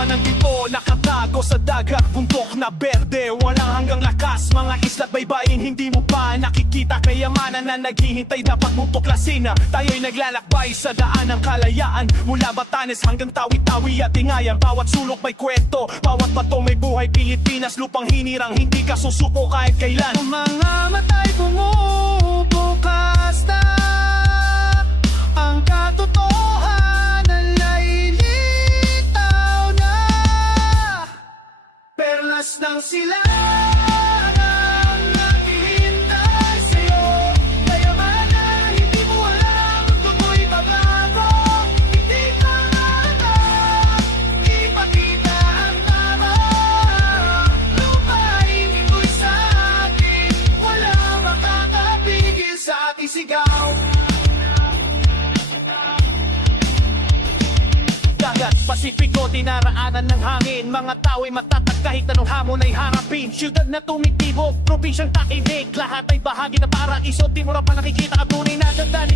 Iba ng tipo, nakatago sa dagat, bundok na berde, walang hanggang lakas. Mga isla't baybayin, hindi mo pa nakikita. Kayamanan na naghihintay, dapat mong tuklasin. Tayo'y naglalakbay sa daan ng kalayaan, mula Batanes hanggang Tawi-Tawi at Tingayan. Bawat sulok may kwento, bawat bato may buhay. Pilipinas, lupang hinirang, hindi ka susuko kahit kailan. Ang mga matay bumubukas na, ang katotohanan ay litaw na. Perlas ng silangang naghihintay sa'yo. Kayamanan, hindi mo alam kung toto'y babago. Hindi ka hanap, ipakita ang tama. Lupain ito'y sa atin, wala makakapigil sa ating sigaw. Dagat, Pasipiko, dinaraanan ng hangin. Mga tao'y matatag kahit anong hamon ay harapin. Siyudad na tumitibok, probinsyang takinig. Lahat ay bahagi na paraiso, di mo na pa nakikita ang tunay na ganda